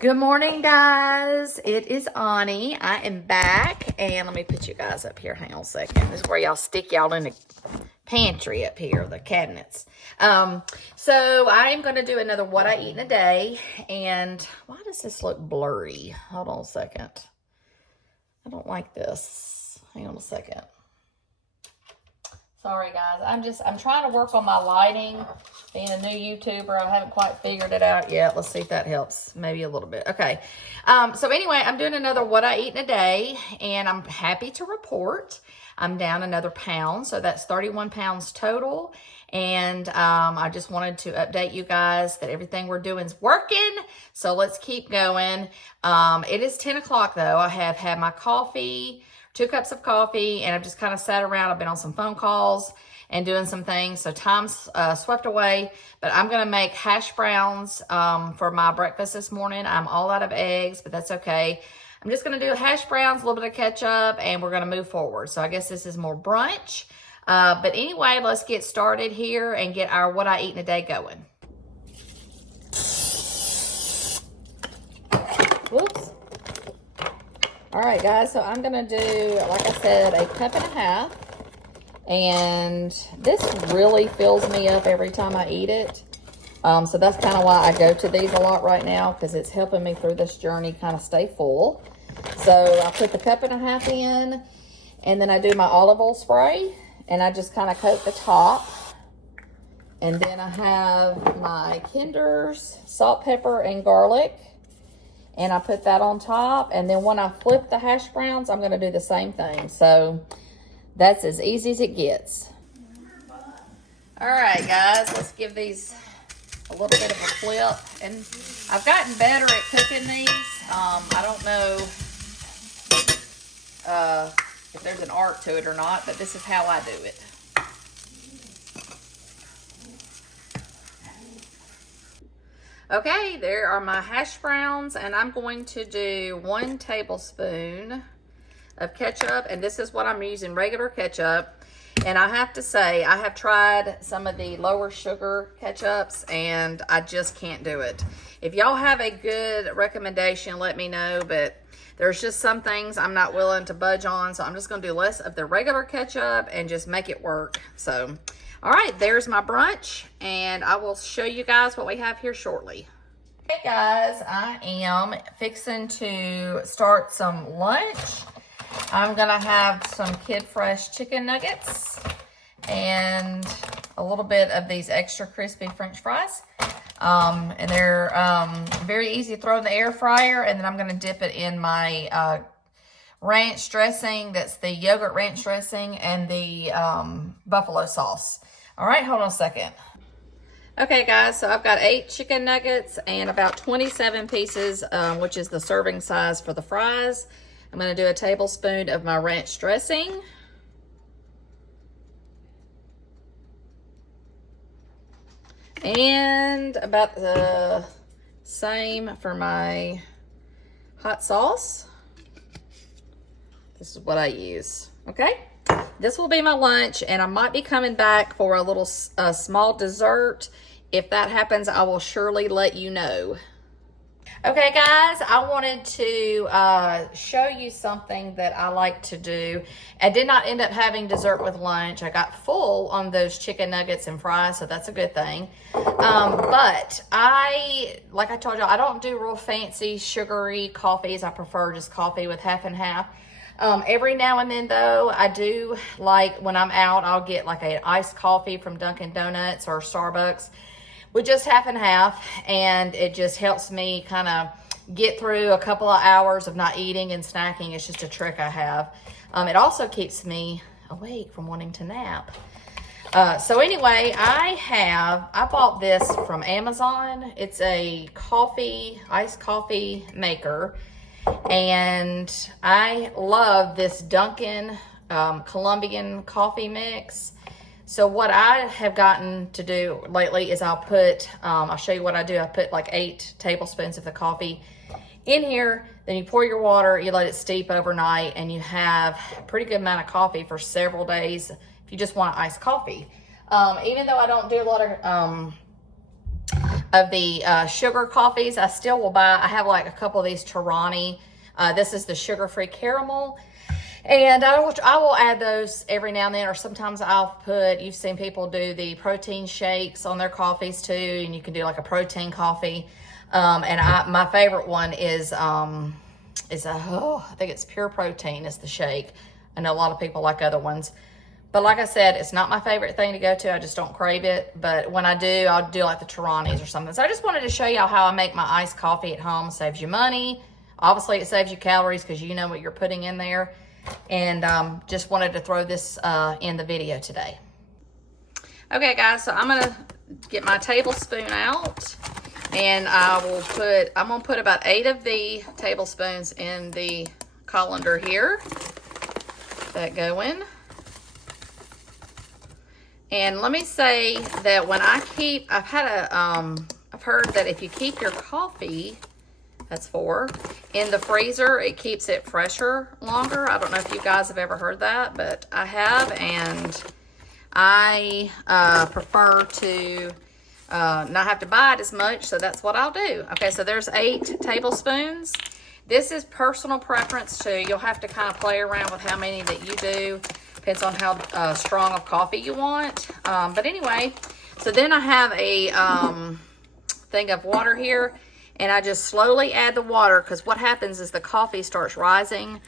Good morning, guys. It is Ani. I am back, and let me put you guys up here. Hang on a second. This is where y'all stick y'all in the pantry up here, the cabinets. So I am going to do another what I eat in a day, and why does this look blurry? Hold on a second. I don't like this. Hang on a second. Sorry, guys. I'm trying to work on my lighting. Being a new YouTuber, I haven't quite figured it out yet. Let's see if that helps. Maybe a little bit. Okay. So anyway, I'm doing another what I eat in a day, and I'm happy to report I'm down another pound. So that's 31 pounds total. And I just wanted to update you guys that everything we're doing is working. So let's keep going. It is 10 o'clock, though. I have had my coffee, 2 cups of coffee, and I've just kind of sat around. I've been on some phone calls and doing some things. So time's swept away, but I'm going to make hash browns for my breakfast this morning. I'm all out of eggs, but that's okay. I'm just going to do hash browns, a little bit of ketchup, and we're going to move forward. So I guess this is more brunch. But anyway, let's get started here and get our what I eat in a day going. Whoops. All right, guys, so I'm going to do, like I said, 1.5 cups. And this really fills me up every time I eat it. So that's kind of why I go to these a lot right now, because it's helping me through this journey kind of stay full. So I put the 1.5 cups in, and then I do my olive oil spray, and I just kind of coat the top. And then I have my Kinder's salt, pepper, and garlic. And I put that on top. And then when I flip the hash browns, I'm going to do the same thing. So that's as easy as it gets. All right, guys, let's give these a little bit of a flip. And I've gotten better at cooking these. I don't know if there's an art to it or not, but this is how I do it. Okay, there are my hash browns, and I'm going to do 1 tablespoon of ketchup, and this is what I'm using, regular ketchup. And I have to say, I have tried some of the lower sugar ketchups, and I just can't do it. If y'all have a good recommendation, let me know, but there's just some things I'm not willing to budge on, so I'm just going to do less of the regular ketchup and just make it work. So all right, there's my brunch, and I will show you guys what we have here shortly. Hey guys, I am fixing to start some lunch. I'm gonna have some Kid Fresh chicken nuggets and a little bit of these extra crispy French fries. And they're very easy to throw in the air fryer, and then I'm gonna dip it in my ranch dressing. That's the yogurt ranch dressing and the buffalo sauce. All right, hold on a second. Okay, guys, so I've got 8 chicken nuggets and about 27 pieces, which is the serving size for the fries. I'm going to do a tablespoon of my ranch dressing. And about the same for my hot sauce. This is what I use, okay? This will be my lunch, and I might be coming back for a little small dessert. If that happens, I will surely let you know. Okay, guys, I wanted to show you something that I like to do. I did not end up having dessert with lunch. I got full on those chicken nuggets and fries, so that's a good thing. But like I told y'all, I don't do real fancy sugary coffees. I prefer just coffee with half and half. Every now and then, though, I do, like when I'm out, I'll get like an iced coffee from Dunkin' Donuts or Starbucks with just half and half, and it just helps me kind of get through a couple of hours of not eating and snacking. It's just a trick I have. It also keeps me awake from wanting to nap. So anyway, I bought this from Amazon. It's a iced coffee maker. And I love this Dunkin' Colombian coffee mix. So what I have gotten to do lately is I'll show you what I do. I put like 8 tablespoons of the coffee in here. Then you pour your water, you let it steep overnight, and you have a pretty good amount of coffee for several days if you just want iced coffee. Even though I don't do a lot of of the sugar coffees. I still will buy, I have like a couple of these Calorie. This is the sugar-free caramel. And I will add those every now and then, or sometimes I'll put, you've seen people do the protein shakes on their coffees too, and you can do like a protein coffee. And my favorite one is I think it's Pure Protein is the shake. I know a lot of people like other ones. But like I said, it's not my favorite thing to go to. I just don't crave it. But when I do, I'll do like the Calories or something. So I just wanted to show y'all how I make my iced coffee at home. Saves you money. Obviously, it saves you calories because you know what you're putting in there. And just wanted to throw this in the video today. Okay, guys, so I'm going to get my tablespoon out. And I'm going to put about 8 of the tablespoons in the colander here. That going. And let me say that when I've heard that if you keep your coffee, that's 4, in the freezer, it keeps it fresher longer. I don't know if you guys have ever heard that, but I have, and I prefer to not have to buy it as much, so that's what I'll do. Okay, so there's 8 tablespoons. This is personal preference too. You'll have to kind of play around with how many that you do. Depends on how strong of coffee you want. But anyway, so then I have a thing of water here, and I just slowly add the water, because what happens is the coffee starts rising,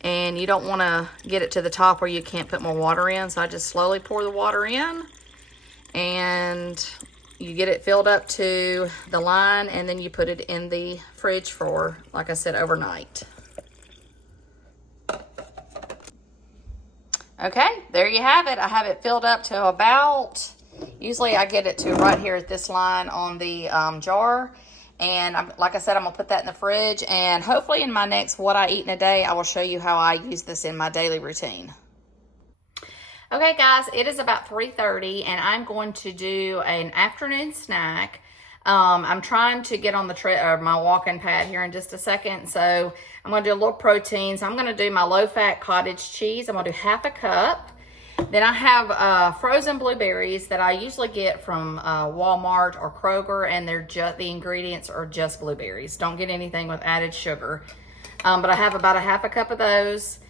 and you don't want to get it to the top where you can't put more water in. So I just slowly pour the water in, and you get it filled up to the line, and then you put it in the fridge for, like I said, overnight. Okay, there you have it. I have it filled up to about, usually I get it to right here at this line on the jar. And like I said, I'm going to put that in the fridge. And hopefully in my next What I Eat in a Day, I will show you how I use this in my daily routine. Okay, guys, it is about 3:30, and I'm going to do an afternoon snack. I'm trying to get on the my walking pad here in just a second, so I'm going to do a little protein. So I'm going to do my low-fat cottage cheese. I'm going to do half a cup. Then I have frozen blueberries that I usually get from Walmart or Kroger, and the ingredients are just blueberries. Don't get anything with added sugar. But I have about a half a cup of those.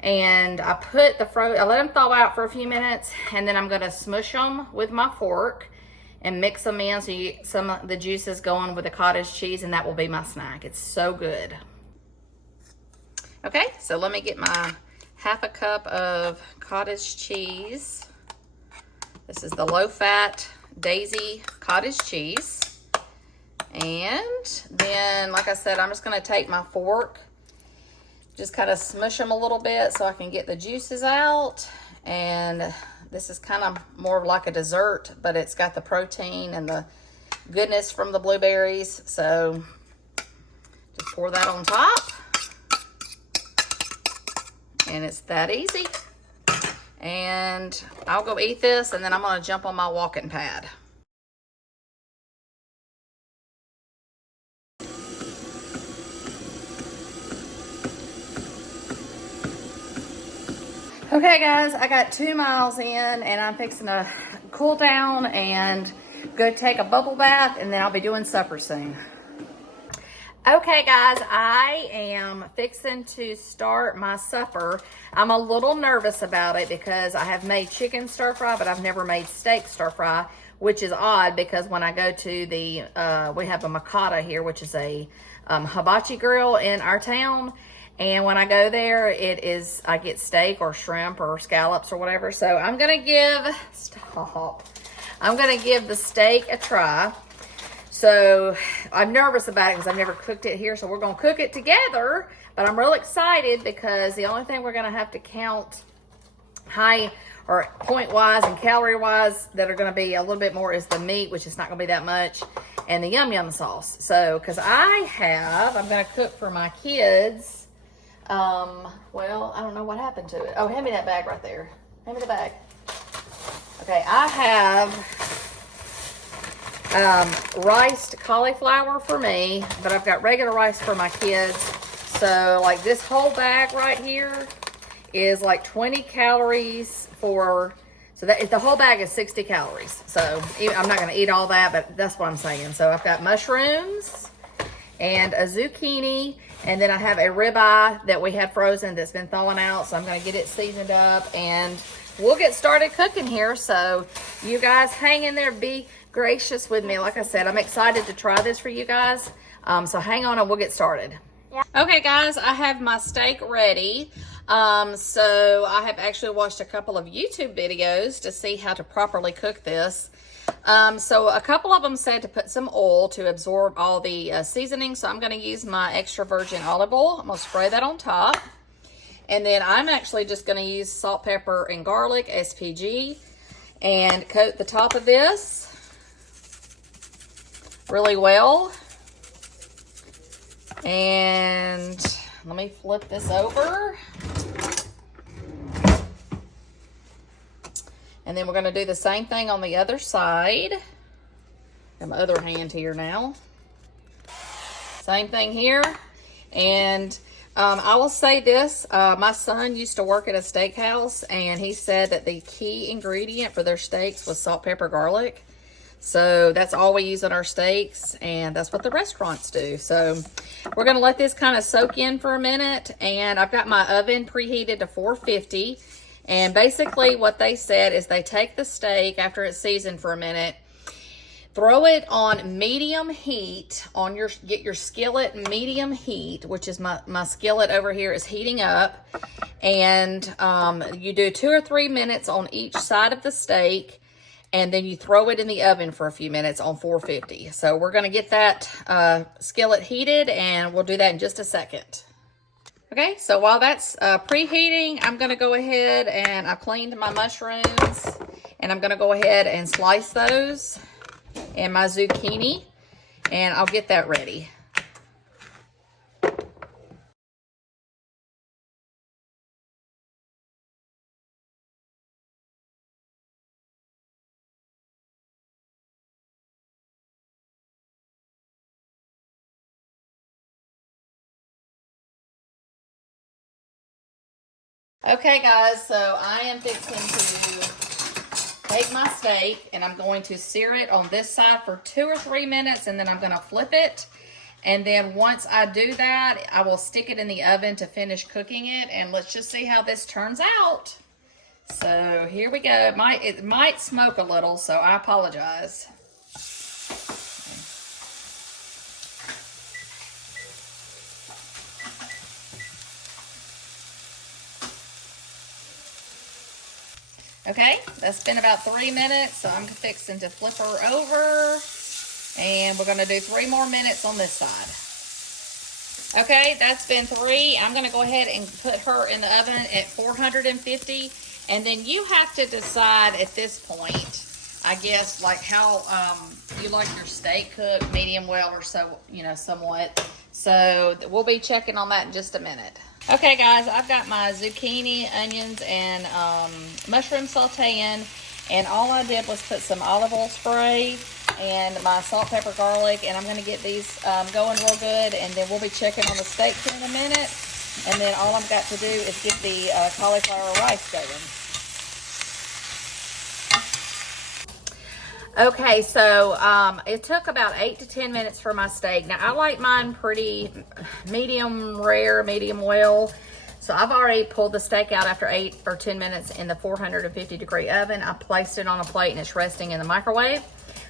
And I put I let them thaw out for a few minutes, and then I'm going to smush them with my fork and mix them in so you get some of the juices going with the cottage cheese, and that will be my snack. It's so good. Okay, so let me get my half a cup of cottage cheese. This is the low-fat Daisy cottage cheese. And then, like I said, I'm just going to take my fork, just kind of smush them a little bit so I can get the juices out. And this is kind of more like a dessert, but it's got the protein and the goodness from the blueberries. So just pour that on top. And it's that easy. And I'll go eat this, and then I'm going to jump on my walking pad. Okay, guys, I got 2 miles in, and I'm fixing to cool down and go take a bubble bath, and then I'll be doing supper soon. Okay, guys, I am fixing to start my supper. I'm a little nervous about it because I have made chicken stir fry, but I've never made steak stir fry, which is odd because when I go to the, we have a Makata here, which is a hibachi grill in our town. And when I go there, I get steak or shrimp or scallops or whatever. So I'm going to give the steak a try. So I'm nervous about it because I've never cooked it here. So we're going to cook it together. But I'm real excited because the only thing we're going to have to count high or point-wise and calorie-wise that are going to be a little bit more is the meat, which is not going to be that much, and the Yum Yum sauce. So, because I'm going to cook for my kids. Well, I don't know what happened to it. Oh, hand me that bag right there. Hand me the bag. Okay, I have riced cauliflower for me, but I've got regular rice for my kids. So, like, this whole bag right here is like 20 calories so So that the whole bag is 60 calories. So I'm not going to eat all that, but that's what I'm saying. So I've got mushrooms and a zucchini, and then I have a ribeye that we had frozen that's been thawing out. So I'm going to get it seasoned up, and we'll get started cooking here. So you guys hang in there, be gracious with me. Like I said, I'm excited to try this for you guys. So hang on and we'll get started. Okay guys, I have my steak ready. So I have actually watched a couple of YouTube videos to see how to properly cook this. So a couple of them said to put some oil to absorb all the seasoning. So I'm going to use my extra virgin olive oil. I'm going to spray that on top. And then I'm actually just going to use salt, pepper, and garlic, SPG, and coat the top of this really well. And let me flip this over. And then we're going to do the same thing on the other side. Got my other hand here now. Same thing here. And I will say this. My son used to work at a steakhouse, and he said that the key ingredient for their steaks was salt, pepper, garlic. So that's all we use on our steaks, and that's what the restaurants do. So we're going to let this kind of soak in for a minute, and I've got my oven preheated to 450. And basically what they said is they take the steak after it's seasoned for a minute, throw it on medium heat on get your skillet medium heat, which is my skillet over here is heating up. And you do 2 or 3 minutes on each side of the steak. And then you throw it in the oven for a few minutes on 450. So we're going to get that skillet heated, and we'll do that in just a second. Okay, so while that's preheating, I'm going to go ahead and I cleaned my mushrooms, and I'm going to go ahead and slice those, and my zucchini, and I'll get that ready. Okay guys, so I am fixing to take my steak, and I'm going to sear it on this side for 2 or 3 minutes, and then I'm going to flip it. And then once I do that, I will stick it in the oven to finish cooking it, and let's just see how this turns out. So here we go. It might smoke a little, so I apologize. Okay, that's been about 3 minutes, so I'm fixing to flip her over, and we're going to do 3 more minutes on this side. Okay, that's been 3. I'm going to go ahead and put her in the oven at 450, and then you have to decide at this point, I guess, like how you like your steak cooked, medium well or so, somewhat. So we'll be checking on that in just a minute. Okay guys, I've got my zucchini, onions, and mushroom sauteing, and all I did was put some olive oil spray and my salt, pepper, garlic, and I'm going to get these going real good, and then we'll be checking on the steak here in a minute, and then all I've got to do is get the cauliflower rice going. Okay, so it took about 8 to 10 minutes for my steak. Now, I like mine pretty medium rare, medium well. So I've already pulled the steak out after 8 or 10 minutes in the 450 degree oven. I placed it on a plate, and it's resting in the microwave.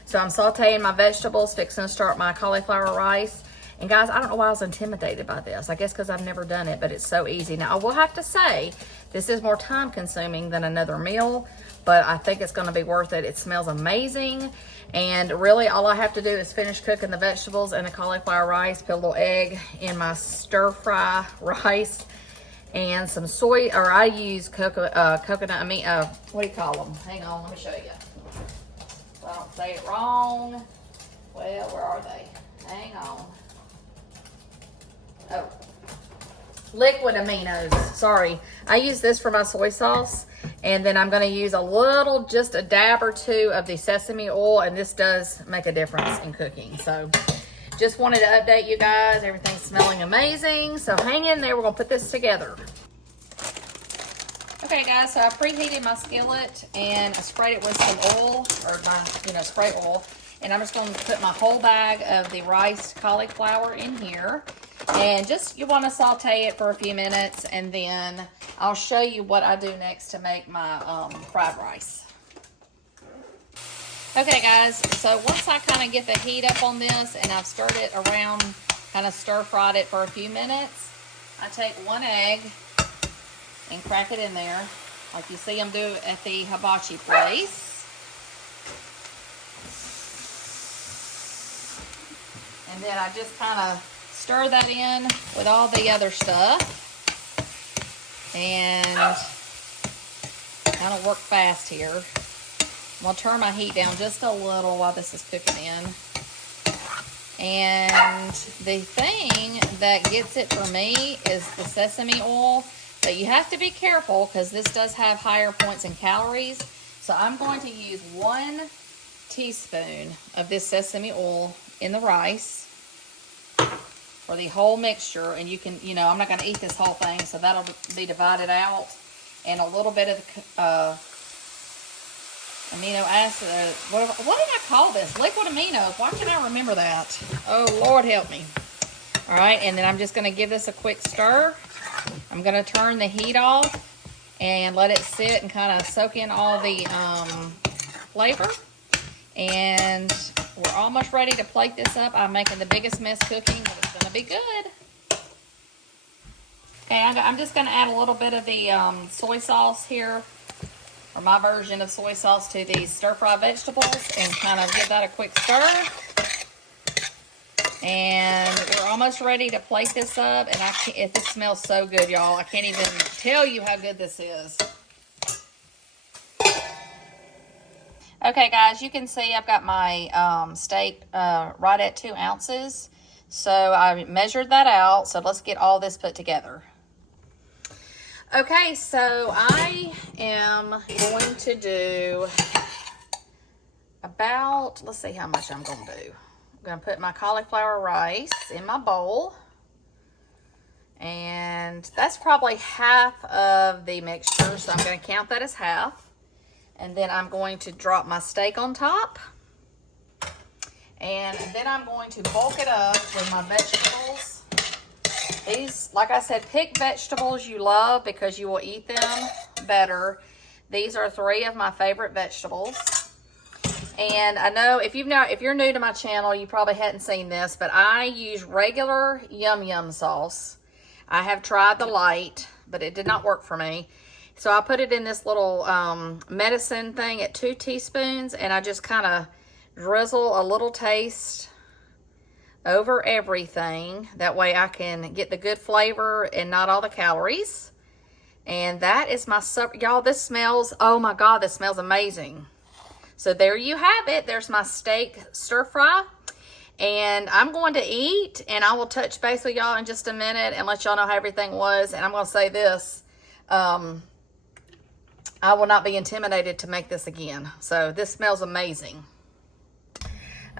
So I'm sauteing my vegetables, fixing to start my cauliflower rice. And guys, I don't know why I was intimidated by this. I guess because I've never done it, but it's so easy. Now, I will have to say, this is more time consuming than another meal, but I think it's going to be worth it. It smells amazing. And really, all I have to do is finish cooking the vegetables and the cauliflower rice, put a little egg in my stir fry rice, and some soy, or I use coconut, what do you call them? Hang on, let me show you. So I don't say it wrong. Well, where are they? Hang on. Oh, liquid aminos. Sorry. I use this for my soy sauce. And then I'm going to use just a dab or 2 of the sesame oil. And this does make a difference in cooking. So just wanted to update you guys. Everything's smelling amazing. So hang in there. We're going to put this together. Okay guys, so I preheated my skillet and I sprayed it with some oil, or my, spray oil. And I'm just going to put my whole bag of the riced cauliflower in here. And just, you want to saute it for a few minutes, and then I'll show you what I do next to make my fried rice. Okay guys, so once I kind of get the heat up on this and I've stirred it around, kind of stir-fried it for a few minutes, I take 1 egg and crack it in there, like you see them do at the hibachi place. And then I just kind of stir that in with all the other stuff. And kind of work fast here. I'm going to turn my heat down just a little while this is cooking in. And the thing that gets it for me is the sesame oil. But you have to be careful because this does have higher points in calories. So I'm going to use 1 teaspoon of this sesame oil in the rice for the whole mixture. And you can, I'm not going to eat this whole thing, so that'll be divided out. And a little bit of amino acid. What did I call this? Liquid aminos. Why can't I remember that? Oh, Lord help me. All right, and then I'm just going to give this a quick stir. I'm going to turn the heat off and let it sit and kind of soak in all the flavor. And we're almost ready to plate this up. I'm making the biggest mess cooking, but it's going to be good. Okay, I'm just going to add a little bit of the soy sauce here, or my version of soy sauce, to these stir-fry vegetables and kind of give that a quick stir. And we're almost ready to plate this up. And this smells so good, y'all. I can't even tell you how good this is. Okay, guys, you can see I've got my steak right at 2 ounces. So I measured that out. So let's get all this put together. Okay, so I am going to do about, let's see how much I'm going to do. I'm going to put my cauliflower rice in my bowl. And that's probably half of the mixture, so I'm going to count that as half. And then I'm going to drop my steak on top. And then I'm going to bulk it up with my vegetables. These, like I said, pick vegetables you love because you will eat them better. These are 3 of my favorite vegetables. And I know if you're new to my channel, you probably hadn't seen this, but I use regular Yum Yum sauce. I have tried the light, but it did not work for me. So I put it in this little medicine thing at 2 teaspoons, and I just kind of drizzle a little taste over everything. That way I can get the good flavor and not all the calories. And that is my supper. Y'all, this smells, oh my God, this smells amazing. So there you have it. There's my steak stir fry. And I'm going to eat, and I will touch base with y'all in just a minute and let y'all know how everything was. And I'm going to say this. I will not be intimidated to make this again. So this smells amazing.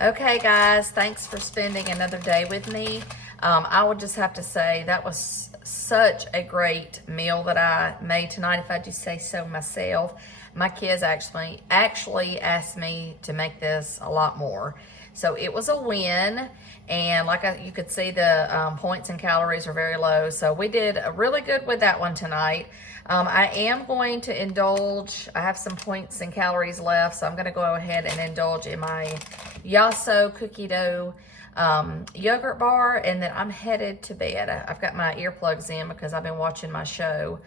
Okay, guys, thanks for spending another day with me. I would just have to say that was such a great meal that I made tonight, if I do say so myself. My kids actually asked me to make this a lot more. So it was a win. And you could see the points and calories are very low. So we did really good with that one tonight. I am going to indulge. I have some points and calories left, so I'm going to go ahead and indulge in my Yasso cookie dough yogurt bar, and then I'm headed to bed. I've got my earplugs in because I've been watching my show.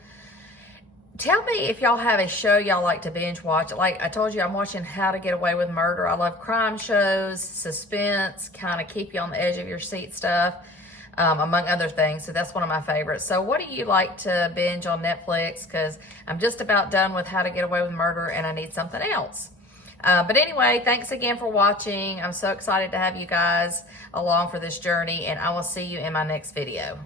Tell me if y'all have a show y'all like to binge watch. Like I told you, I'm watching How to Get Away with Murder. I love crime shows, suspense, kind of keep you on the edge of your seat stuff, among other things. So that's one of my favorites. So what do you like to binge on Netflix? Because I'm just about done with How to Get Away with Murder and I need something else. But anyway, thanks again for watching. I'm so excited to have you guys along for this journey, and I will see you in my next video.